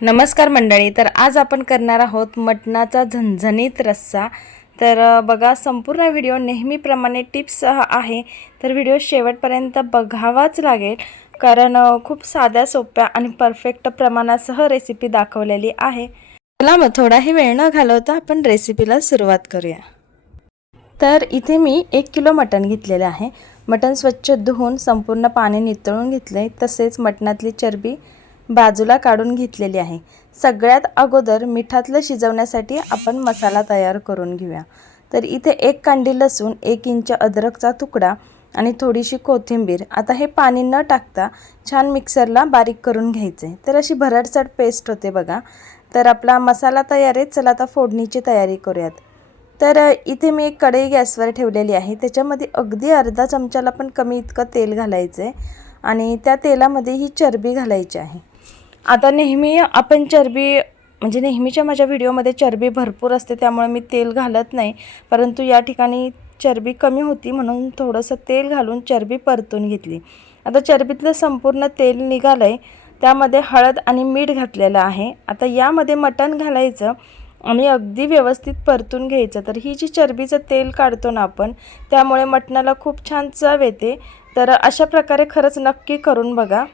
नमस्कार मंडळी तर आज आपण करणार आहोत मटणाचा झणझणीत रस्सा. तर बघा संपूर्ण व्हिडिओ नेहमीप्रमाणे टिप्ससह आहे. तर व्हिडिओ शेवटपर्यंत बघावाच लागेल. कारण खूप साध्या सोप्या आणि परफेक्ट प्रमाणासह रेसिपी दाखवलेली आहे. चला मग थोडाही वेळ न घालवता आपण रेसिपीला सुरुवात करूया. तर इथे मी एक किलो मटण घेतलेलं आहे. मटण स्वच्छ धुवून संपूर्ण पाणी नितळून घेतले तसेच मटणातली चरबी बाजूला काढून घेतलेली आहे. सगळ्यात अगोदर मिठातलं शिजवण्यासाठी आपण मसाला तयार करून घेऊया. तर इथे एक कांडी लसूण एक इंच अद्रकचा तुकडा आणि थोडीशी कोथिंबीर. आता हे पाणी न टाकता छान मिक्सरला बारीक करून घ्यायचे. तर अशी भरडसट पेस्ट होते बघा. तर आपला मसाला तयार आहे. चला आता फोडणीची तयारी करूयात. तर इथे मी एक कढई गॅसवर ठेवलेली आहे. त्याच्यामध्ये अगदी अर्धा चमच्याला पण कमी इतकं तेल घालायचं आहे आणि त्या तेलामध्ये ही चरबी घालायची आहे. आता नेहमी आपण चरबी म्हणजे नेहमीच्या माझ्या व्हिडिओमध्ये चरबी भरपूर असते त्यामुळे मी तेल घालत नाही. परंतु या ठिकाणी चरबी कमी होती म्हणून थोडंसं तेल घालून चरबी परतून घेतली. आता चरबीतलं संपूर्ण तेल निघालं आहे त्यामध्ये हळद आणि मीठ घातलेलं आहे. आता यामध्ये मटण घालायचं आणि अगदी व्यवस्थित परतून घ्यायचं. तर ही जी चरबीचं तेल काढतो ना आपण त्यामुळे मटणाला खूप छान चव येते. तर अशा प्रकारे खरंच नक्की करून बघा.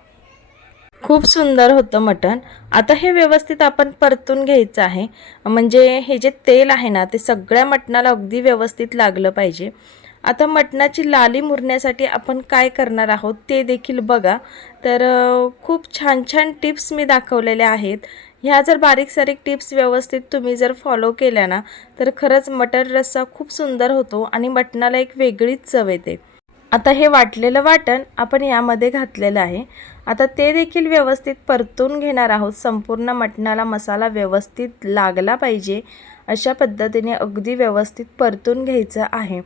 खूप सुंदर होतं मटण. आता हे व्यवस्थित आपण परतून घ्यायचं आहे. म्हणजे हे जे तेल आहे ना ते सगळ्या मटणाला अगदी व्यवस्थित लागलं पाहिजे. आता मटणाची लाली मुरण्यासाठी आपण काय करणार आहोत ते देखील बघा. तर खूप छान छान टिप्स मी दाखवलेल्या आहेत. ह्या जर बारीक सारीक टिप्स व्यवस्थित तुम्ही जर फॉलो केल्या ना तर खरंच मटर रस्सा खूप सुंदर होतो आणि मटणाला एक वेगळीच चव येते. आता हे वाटलेलं वाटण आपण यामध्ये घातलेलं आहे. आता ते देखील व्यवस्थित परतून घेणार आहोत. संपूर्ण मटणाला मसाला व्यवस्थित लागला पाहिजे. अशा पद्धतीने अगदी व्यवस्थित परतून घ्यायचं आहे.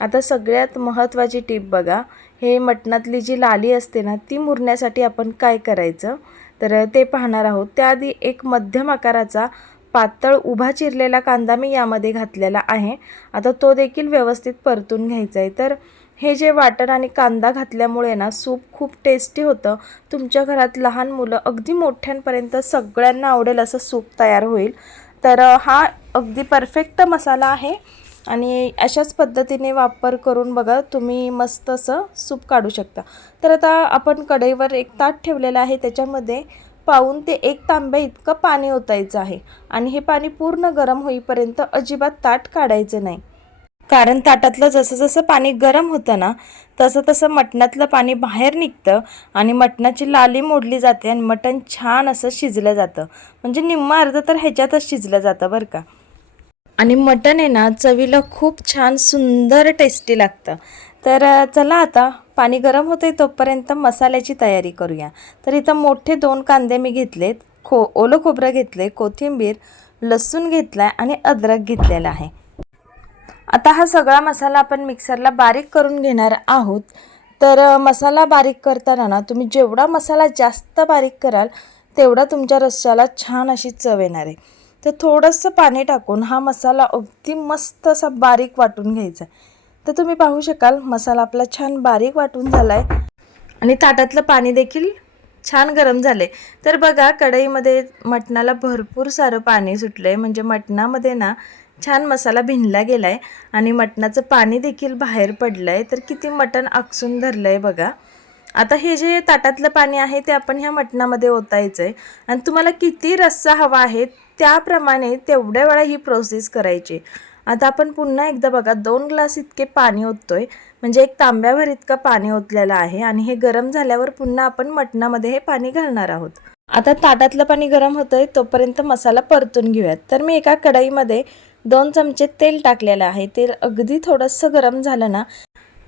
आता सगळ्यात महत्त्वाची टीप बघा. हे मटणातली जी लाली असते ना ती मुरण्यासाठी आपण काय करायचं? तर ते पाहणार आहोत. त्याआधी एक मध्यम आकाराचा पातळ उभा चिरलेला कांदा मी यामध्ये घातलेला आहे. आता तो देखील व्यवस्थित परतून घ्यायचा आहे. तर हे जे वाटण आणि कांदा घातल्यामुळे ना सूप खूप टेस्टी होतं. तुमच्या घरात लहान मुलं अगदी मोठ्यांपर्यंत सगळ्यांना आवडेल असं सूप तयार होईल. तर हा अगदी परफेक्ट मसाला आहे. आणि अशाच पद्धतीने वापर करून बघा तुम्ही मस्त असं सूप काढू शकता. तर आता आपण कढईवर एक ताट ठेवलेलं आहे. त्याच्यामध्ये पाऊन ते एक तांब्या इतकं पाणी ओतायचं आहे. आणि हे पाणी पूर्ण गरम होईपर्यंत अजिबात ताट काढायचं नाही. कारण ताटातलं जसं जसं पाणी गरम होतं ना तसं तसं मटणातलं पाणी बाहेर निघतं आणि मटणाची लाली मोडली जाते आणि मटण छान असं शिजलं जातं. म्हणजे निम्मा अर्ध तर ह्याच्यातच शिजलं जातं बरं का. आणि मटण आहे ना चवीला खूप छान सुंदर टेस्टी लागतं. तर चला आता पाणी गरम होते तोपर्यंत मसाल्याची तयारी करूया. तर इथं मोठे दोन कांदे मी घेतलेत खो ओलं खोबरं घेतले कोथिंबीर लसूण घेतला आहे आणि अद्रक घेतलेला आहे. आता हा सगळा मसाला आपण मिक्सरला बारीक करून घेणार आहोत. तर मसाला बारीक करताना ना तुम्ही जेवढा मसाला जास्त बारीक कराल तेवढा तुमच्या रस्स्याला छान अशी चव येणार आहे. तर थोडंसं पाणी टाकून हा मसाला अगदी मस्त असा बारीक वाटून घ्यायचा तर तुम्ही पाहू शकाल मसाला आपला छान बारीक वाटून झाला आहे आणि ताटातलं पाणी देखील छान गरम झाले तर बघा कढईमध्ये मटणाला भरपूर सारं पाणी सुटलं आहे म्हणजे मटणामध्ये ना छान मसाला भिनला गेला आहे आणि मटणाचं पाणी देखील बाहेर पडलं आहे तर किती मटण आकसून धरलं आहे बघा. आता हे जे ताटातलं पाणी आहे ते आपण ह्या मटणामध्ये ओतायचं आहे आणि तुम्हाला किती रस्सा हवा आहे त्याप्रमाणे तेवढ्या वेळा ही प्रोसेस करायची. आता आपण पुन्हा एकदा बघा दोन ग्लास इतके पाणी ओततोय. म्हणजे एक तांब्याभर इतकं पाणी ओतलेलं आहे आणि हे गरम झाल्यावर पुन्हा आपण मटणामध्ये हे पाणी घालणार आहोत. आता ताटातलं पाणी गरम होतंय तोपर्यंत मसाला परतून घेऊयात. तर मी एका कढईमध्ये दोन चमचे तेल टाकलेलं आहे. तेल अगदी थोडंसं गरम झालं ना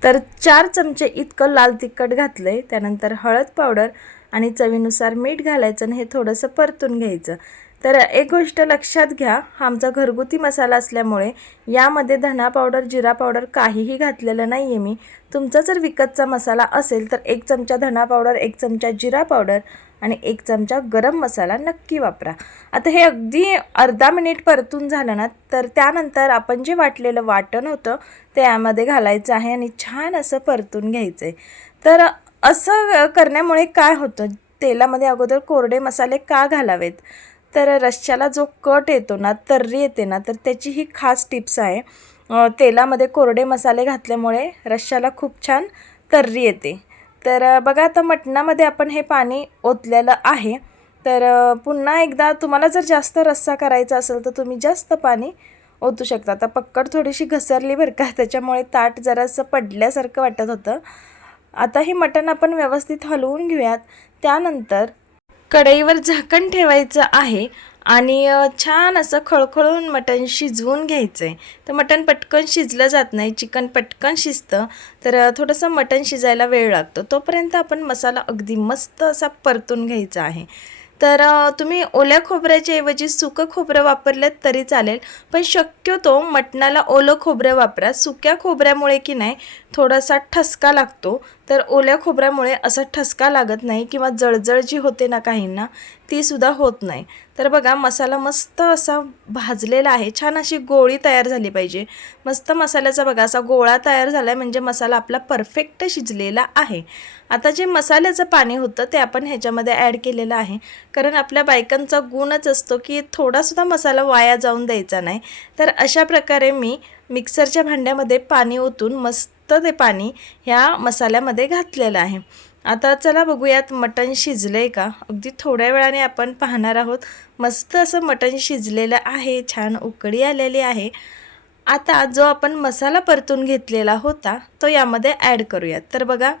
तर चार चमचे इतकं लाल तिखट घातलं आहे त्यानंतर हळद पावडर आणि चवीनुसार मीठ घालायचं आणि हे थोडंसं परतून घ्यायचं. तर एक गोष्ट लक्षात घ्या हा आमचा घरगुती मसाला असल्यामुळे यामध्ये धना पावडर जिरा पावडर काहीही घातलेलं नाही आहे मी. तुमचा जर विकतचा मसाला असेल तर एक चमचा धना पावडर एक चमचा जिरा पावडर आणि एक चमचा गरम मसाला नक्की वापरा. आता हे अगदी अर्धा मिनिट परतून झालं ना तर त्यानंतर आपण जे वाटलेलं वाटण होतं ते यामध्ये घालायचं आहे आणि छान असं परतून घ्यायचं आहे तर असं करण्यामुळे काय होतं? तेलामध्ये अगोदर कोरडे मसाले का घालावेत? तर रश्श्याला जो कट येतो ना तर्री येते ना तर त्याची ही खास टिप्स आहे. तेलामध्ये कोरडे मसाले घातल्यामुळे रश्श्याला खूप छान तर्री येते. तर बघा आता मटणामध्ये आपण हे पाणी ओतलेलं आहे. तर पुन्हा एकदा तुम्हाला जर जास्त रस्सा करायचा असेल तर तुम्ही जास्त पाणी ओतू शकता. आता पक्कड थोडीशी घसरली बरं का त्याच्यामुळे ताट जरासं पडल्यासारखं वाटत होतं. आता हे मटण आपण व्यवस्थित हलवून घेऊयात. त्यानंतर कढईवर झाकण ठेवायचं आहे आणि छान असं खळखळून मटण शिजवून घ्यायचं आहे तर मटण पटकन शिजलं जात नाही चिकन पटकन शिजतं. तर थोडंसं मटण शिजायला वेळ लागतो. तोपर्यंत आपण मसाला अगदी मस्त असा परतून घ्यायचा आहे. तर तुम्ही ओल्या खोबऱ्याच्या ऐवजी सुकं खोबरं वापरलं तरी चालेल. पण शक्यतो मटणाला ओलं खोबरं वापरा. सुक्या खोबऱ्यामुळे की नाही थोडासा ठसका लागतो. तर ओल्या खोबऱ्यामुळे असा ठसका लागत नाही किंवा जळजळ जी होते ना काहींना तीसुद्धा होत नाही. तर बघा मसाला मस्त असा भाजलेला आहे. छान अशी गोळी तयार झाली पाहिजे. मस्त मसाल्याचा बघा असा गोळा तयार झाला आहे म्हणजे मसाला आपला परफेक्ट शिजलेला आहे. आता जे मसाल्याचं पाणी होतं ते आपण ह्याच्यामध्ये ॲड केलेलं आहे. कारण आपल्या बायकांचा गुणच असतो की थोडासुद्धा मसाला वाया जाऊन द्यायचा नाही. तर अशा प्रकारे मी मिक्सरच्या भांड्यामध्ये पाणी ओतून मस्त ते पाणी ह्या मसाल्यामध्ये घातलेलं आहे. आता चला बघूयात मटण शिजलं आहे का? अगदी थोड्या वेळाने आपण पाहणार आहोत. मस्त असं मटण शिजलेलं आहे छान उकळी आलेली आहे. आता जो आपण मसाला परतून घेतलेला होता तो यामध्ये ॲड करूयात. तर बघा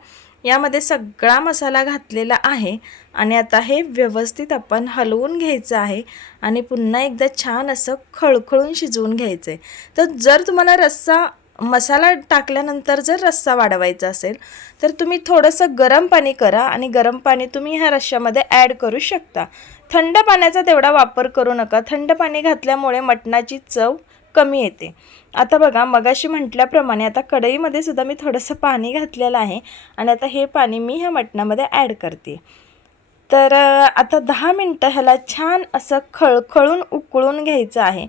यामध्ये सगळा मसाला घातलेला आहे आणि आता हे व्यवस्थित आपण हलवून घ्यायचं आहे आणि पुन्हा एकदा छान असं खळखळून शिजवून घ्यायचं आहे तर जर तुम्हाला रस्सा मसाला टाकल्यानंतर जर रस्सा वाढवायचा असेल तर तुम्ही थोडंसं गरम पाणी करा आणि गरम पाणी तुम्ही ह्या रश्श्यामध्ये ॲड करू शकता. थंड पाण्याचा तेवढा वापर करू नका. थंड पाणी घातल्यामुळे मटणाची चव कमी येते. आता बघा मगाशी म्हटल्याप्रमाणे आता कढईमध्ये सुद्धा मी थोडंसं पाणी घातलेलं आहे आणि आता हे पाणी मी ह्या मटणामध्ये ॲड करते. तर आता दहा मिनटं ह्याला छान असं खळखळून उकळून घ्यायचं आहे.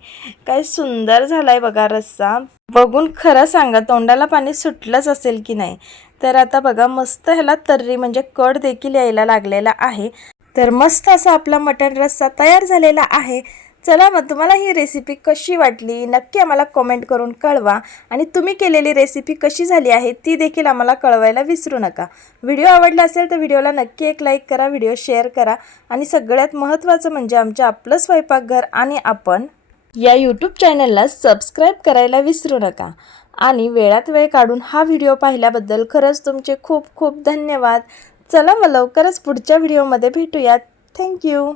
काय सुंदर झाला आहे बघा रस्सा. बघून खरं सांगा तोंडाला पाणी सुटलंच असेल की नाही? तर आता बघा मस्त ह्याला तर्री म्हणजे कड देखील यायला लागलेला आहे. तर मस्त असा आपला मटण रस्सा तयार झालेला आहे. चला मग तुम्हाला ही रेसिपी कशी वाटली? नक्की आम्हाला कमेंट करून कळवा. आणि तुम्ही केलेली रेसिपी कशी झाली आहे ती देखील आम्हाला कळवायला विसरू नका. व्हिडिओ आवडला असेल तर व्हिडिओला नक्की एक लाईक करा व्हिडिओ शेअर करा. आणि सगळ्यात महत्त्वाचं म्हणजे आमच्या आपलं स्वयंपाकघर आणि आपण या यूट्यूब चॅनलला सबस्क्राईब करायला विसरू नका. आणि वेळात वेळ काढून हा व्हिडिओ पाहिल्याबद्दल खरंच तुमचे खूप खूप धन्यवाद. चला मग लवकरच पुढच्या व्हिडिओमध्ये भेटूयात. थँक्यू